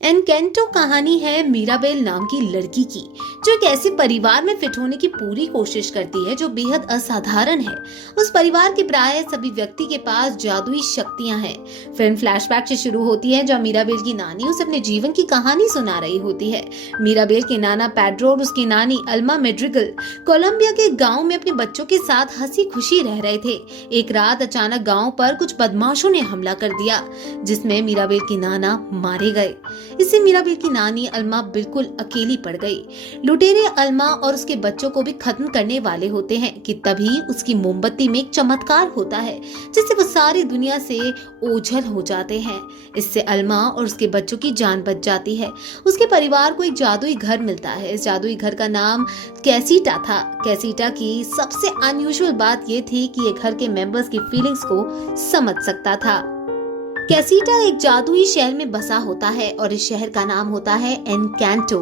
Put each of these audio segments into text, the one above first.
एनकेंटो कहानी है मीराबेल नाम की लड़की की, जो एक ऐसे परिवार में फिट होने की पूरी कोशिश करती है जो बेहद असाधारण है। उस परिवार के प्राय सभी व्यक्ति के पास जादुई शक्तियां हैं। फिल्म फ्लैशबैक से शुरू होती है जब मीराबेल की नानी उसे अपने जीवन की कहानी सुना रही होती है। मीराबेल के नाना पेड्रो और उसकी नानी अल्मा मेड्रिगल कोलंबिया के गाँव में अपने बच्चों के साथ हंसी खुशी रह रहे थे। एक रात अचानक गाँव पर कुछ बदमाशों ने हमला कर दिया, जिसमें मीराबेल की नाना मारे गए। इससे मीराबेल की नानी अल्मा बिल्कुल अकेली पड़ गई। लुटेरे अल्मा और उसके बच्चों को भी खत्म करने वाले होते हैं कि तभी उसकी मोमबत्ती में एक चमत्कार होता है, जिससे वो सारी दुनिया से ओझल हो जाते हैं। इससे अल्मा और उसके बच्चों की जान बच जाती है। उसके परिवार को एक जादुई घर मिलता है। इस जादुई घर का नाम कैसीटा था। कैसीटा की सबसे अनयूजुअल बात ये थी कि ये घर के मेंबर्स की फीलिंग्स को समझ सकता था। कैसीटा एक जादुई शहर में बसा होता है और इस शहर का नाम होता है एनकेंटो।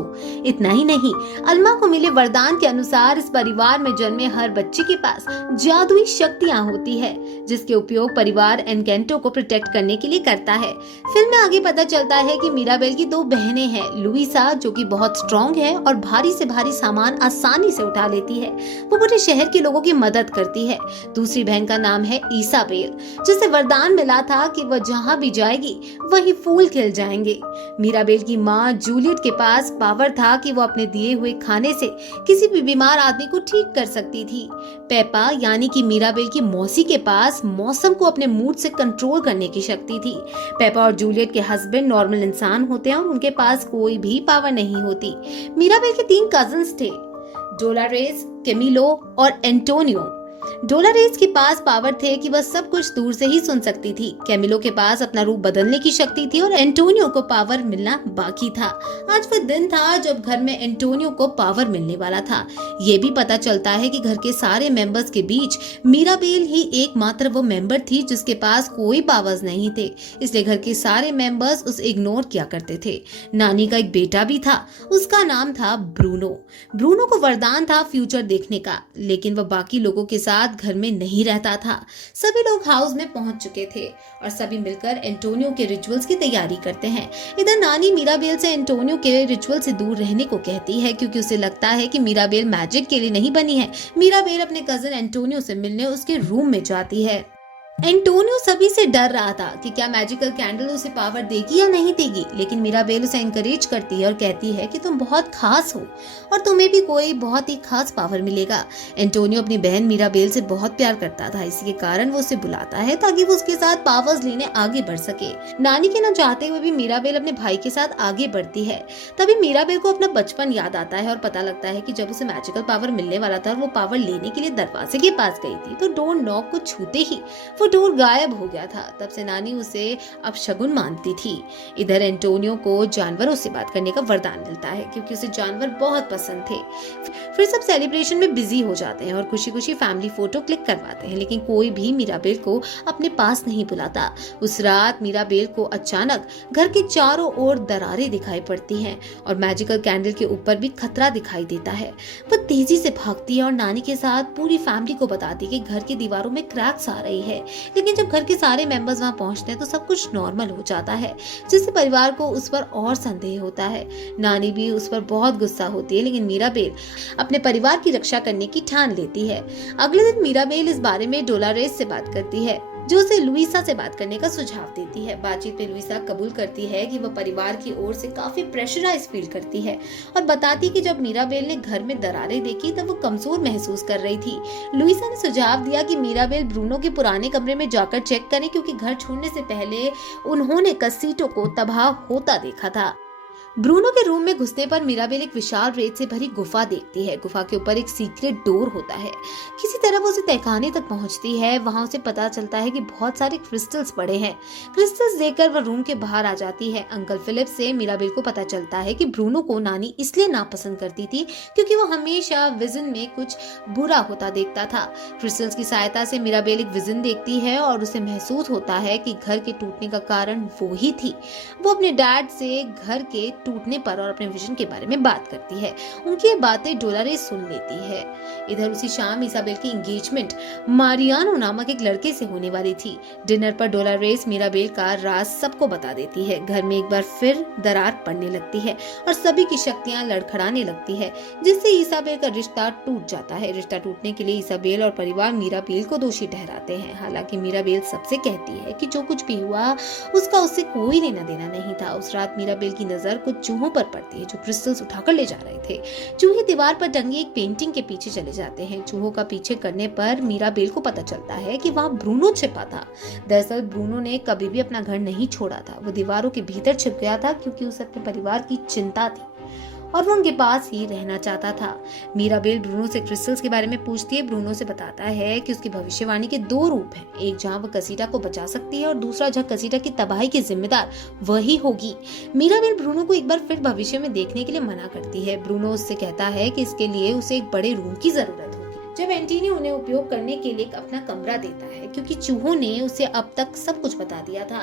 इतना ही नहीं, अल्मा को मिले वरदान के अनुसार इस परिवार में जन्मे हर बच्चे के पास जादुई शक्तियां होती है, जिसके उपयोग परिवार एनकेंटो को प्रोटेक्ट करने के लिए करता है। फिल्म में आगे पता चलता है कि मीराबेल की दो बहनें हैं। लुइसा, जो कि बहुत स्ट्रॉन्ग है और भारी से भारी सामान आसानी से उठा लेती है, वो पूरे शहर के लोगों की मदद करती है। दूसरी बहन का नाम है इसाबेल, जिसे वरदान मिला था कि वह जहाँ भी जाएगी वहीं फूल खिल जाएंगे। मीराबेल की माँ जूलियट के पास पावर था कि वो अपने दिए हुए खाने से किसी भी बीमार आदमी को ठीक कर सकती थी। पेपा यानी कि मीराबेल की मौसी के पास मौसम को अपने मूड से कंट्रोल करने की शक्ति थी। पेपा और जूलियट के हस्बैंड नॉर्मल इंसान होते हैं और उनके पास कोई भी पावर नहीं होती। मीराबेल के 3 कजिन्स थे, डोलोरेस, कैमिलो और एंटोनियो। डोलोरेस के पास पावर थे कि वह सब कुछ दूर से ही सुन सकती थी। कैमिलो के पास अपना रूप बदलने की शक्ति थी और एंटोनियो को पावर मिलना बाकी था। आज वह दिन था जब घर में एंटोनियो को पावर मिलने वाला था। ये भी पता चलता है कि घर के सारे मेंबर्स के बीच मीराबेल ही एकमात्र वो मेंबर थी जिसके पास कोई पावर्स नहीं थे, इसलिए घर के सारे मेंबर्स उसे इग्नोर किया करते थे। नानी का एक बेटा भी था, उसका नाम था ब्रूनो। ब्रूनो को वरदान था फ्यूचर देखने का, लेकिन वह बाकी लोगों के साथ घर में नहीं रहता था। सभी लोग हाउस में पहुंच चुके थे और सभी मिलकर एंटोनियो के रिचुअल्स की तैयारी करते हैं। इधर नानी मीराबेल से एंटोनियो के रिचुअल से दूर रहने को कहती है, क्योंकि उसे लगता है कि मीराबेल मैजिक के लिए नहीं बनी है। मीराबेल अपने कजिन एंटोनियो से मिलने उसके रूम में जाती है। एंटोनियो सभी से डर रहा था कि क्या मैजिकल कैंडल उसे पावर देगी या नहीं देगी, लेकिन मीराबेल उसे एनकरेज करती है और कहती है कि तुम बहुत खास हो और तुम्हें भी कोई बहुत ही खास पावर मिलेगा। एंटोनियो अपनी बहन मीराबेल से बहुत प्यार करता था, इसी के कारण वो उसे बुलाता है ताकि वो उसके साथ पावर्स लेने आगे बढ़ सके। नानी के न चाहते हुए भी मीराबेल अपने भाई के साथ आगे बढ़ती है। तभी मीराबेल को अपना बचपन याद आता है और पता लगता है कि जब उसे मैजिकल पावर मिलने वाला था और वो पावर लेने के लिए दरवाजे के पास गई थी, तो डोर नॉक को छूते ही वो डोर गायब हो गया था। तब से नानी उसे अपशगुन मानती थी। इधर एंटोनियो को जानवरों से बात करने का वरदान मिलता है, क्योंकि उसे जानवर बहुत पसंद थे। फिर सब सेलिब्रेशन में बिजी हो जाते हैं और खुशी खुशी फैमिली फोटो क्लिक करवाते हैं, लेकिन कोई भी मीराबेल को अपने पास नहीं बुलाता। उस रात मीराबेल को अचानक घर के चारों ओर दरारें दिखाई पड़ती हैं और मैजिकल कैंडल के ऊपर भी खतरा दिखाई देता है। वो तेजी से भागती है और नानी के साथ पूरी फैमिली को बताती है कि घर की दीवारों में क्रैक्स आ रही है। लेकिन जब घर के सारे मेंबर्स वहां पहुंचते हैं तो सब कुछ नॉर्मल हो जाता है, जिससे परिवार को उस पर और संदेह होता है। नानी भी उस पर बहुत गुस्सा होती है, लेकिन मीराबेल अपने परिवार की रक्षा करने की ठान लेती है। अगले दिन मीराबेल इस बारे में डोलोरेस से बात करती है, जो उसे लुइसा से बात करने का सुझाव देती है। बातचीत में लुइसा कबूल करती है कि वह परिवार की ओर से काफी प्रेशराइज फील करती है और बताती कि जब मीराबेल ने घर में दरारें देखी तब वो कमजोर महसूस कर रही थी। लुइसा ने सुझाव दिया कि मीराबेल ब्रूनो के पुराने कमरे में जाकर चेक करें, क्योंकि घर छोड़ने से पहले उन्होंने कसीटो को तबाह होता देखा था। ब्रूनो के रूम में घुसने पर मीराबेल एक विशाल रेत से भरी गुफा देखती है। गुफा के ऊपर एक सीक्रेट डोर होता है। किसी तरह वो उसे तहखाने तक पहुंचती है। वहां उसे पता चलता है कि बहुत सारे क्रिस्टल्स पड़े हैं। क्रिस्टल्स देखकर वह रूम के बाहर आ जाती है। अंकल फिलिप से मीराबेल को पता चलता है कि ब्रूनो को नानी इसलिए नापसंद करती थी क्योंकि वो हमेशा विजन में कुछ बुरा होता देखता था। क्रिस्टल्स की सहायता से मीराबेल एक विजन देखती है और उसे महसूस होता है कि घर के टूटने का कारण वो ही थी। वो अपने डैड से घर के टूटने पर और अपने विजन के बारे में बात करती है। उनकी ये बातें डोलोरेस सुन लेती है। इधर उसी शाम इसाबेल की एंगेजमेंट मारियानो नामक एक लड़के से होने वाली थी। डिनर पर डोलोरेस मिराबेल का राज सबको बता देती है। घर में एक बार फिर दरार पड़ने लगती है और सभी की शक्तियां लड़खड़ाने लगती है, जिससे इसाबेल का रिश्ता टूट जाता है। रिश्ता टूटने के लिए इसाबेल और परिवार मिराबेल को दोषी ठहराते हैं। हालांकि मिराबेल सबसे कहती है कि जो कुछ भी हुआ उसका उससे कोई लेना देना नहीं था। उस रात मिराबेल की नजर कुछ चूहों पर पड़ती है जो क्रिस्टल्स उठाकर ले जा रहे थे। चूहे दीवार पर टंगी एक पेंटिंग के पीछे चले जाते हैं। चूहों का पीछे करने पर मिराबेल को पता चलता है कि वहाँ ब्रूनो छिपा था। दरअसल ब्रूनो ने कभी भी अपना घर नहीं छोड़ा था। वो दीवारों के भीतर छिप गया था क्योंकि उसे अपने परिवार की चिंता थी और वो उनके पास ही रहना चाहता था। मिराबेल ब्रूनो से क्रिस्टल्स के बारे में पूछती है। ब्रूनो से बताता है कि उसकी भविष्यवाणी के 2 रूप हैं, एक जहां वो कसीटा को बचा सकती है और दूसरा जहां कसीटा की तबाही की जिम्मेदार वही होगी। मिराबेल ब्रूनो को एक बार फिर भविष्य में देखने के लिए मना करती है। ब्रूनो उससे कहता है कि इसके लिए उसे एक बड़े रूम की जरूरत होगी। जब एंटीनी उन्हें उपयोग करने के लिए अपना कमरा देता है क्योंकि चूहों ने उसे अब तक सब कुछ बता दिया था।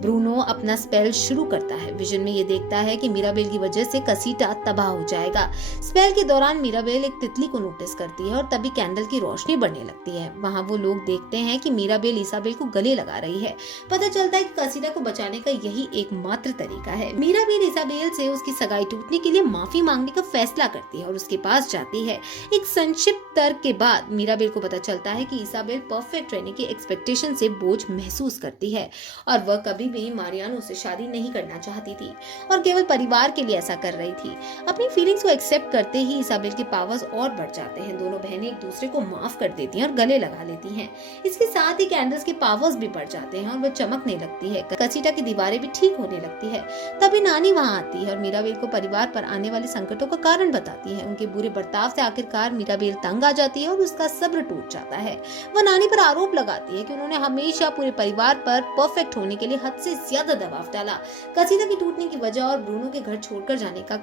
ब्रूनो अपना स्पेल शुरू करता है। विजन में ये देखता है कि मिराबेल की वजह से कसीटा तबाह हो जाएगा। स्पेल के दौरान मिराबेल एक तितली को नोटिस करती है और तभी कैंडल की रोशनी बढ़ने लगती है। वहाँ वो लोग देखते हैं कि मिराबेल इसाबेल को गले लगा रही है। पता चलता है कि कसीटा को बचाने का यही एकमात्र तरीका है। मिराबेल इसाबेल से उसकी सगाई टूटने के लिए माफी मांगने का फैसला करती है और उसके पास जाती है। एक संक्षिप्त तर्क के बाद मिराबेल को पता चलता है कि इसाबेल परफेक्ट रहने की एक्सपेक्टेशन से बोझ महसूस करती है और वह कभी भी मारियानो से शादी नहीं करना चाहती थी और केवल परिवार के लिए ऐसा कर रही थी। अपनी फीलिंग्स को एक्सेप्ट करते ही इसाबेल के पावर्स और बढ़ जाते हैं। दोनों बहनें एक दूसरे को माफ कर देती हैं और गले लगा लेती हैं। इसके साथ ही कैंडल्स के पावर्स भी बढ़ जाते हैं और वह चमकने लगती है। कसीटा की दीवारें भी ठीक होने लगती है। तभी नानी वहाँ आती है और मिराबेल को परिवार पर आने वाले संकटों का कारण बताती है। उनके बुरे बर्ताव से आखिरकार मिराबेल तंग आ जाती है और उसका सब्र टूट जाता है। वह नानी पर आरोप लगाती है कि उन्होंने हमेशा पूरे परिवार पर परफेक्ट होने के लिए हद से ज्यादा दबाव डाला। कसीटा की टूटने की वजह और ब्रूनो के घर छोड़कर जाने का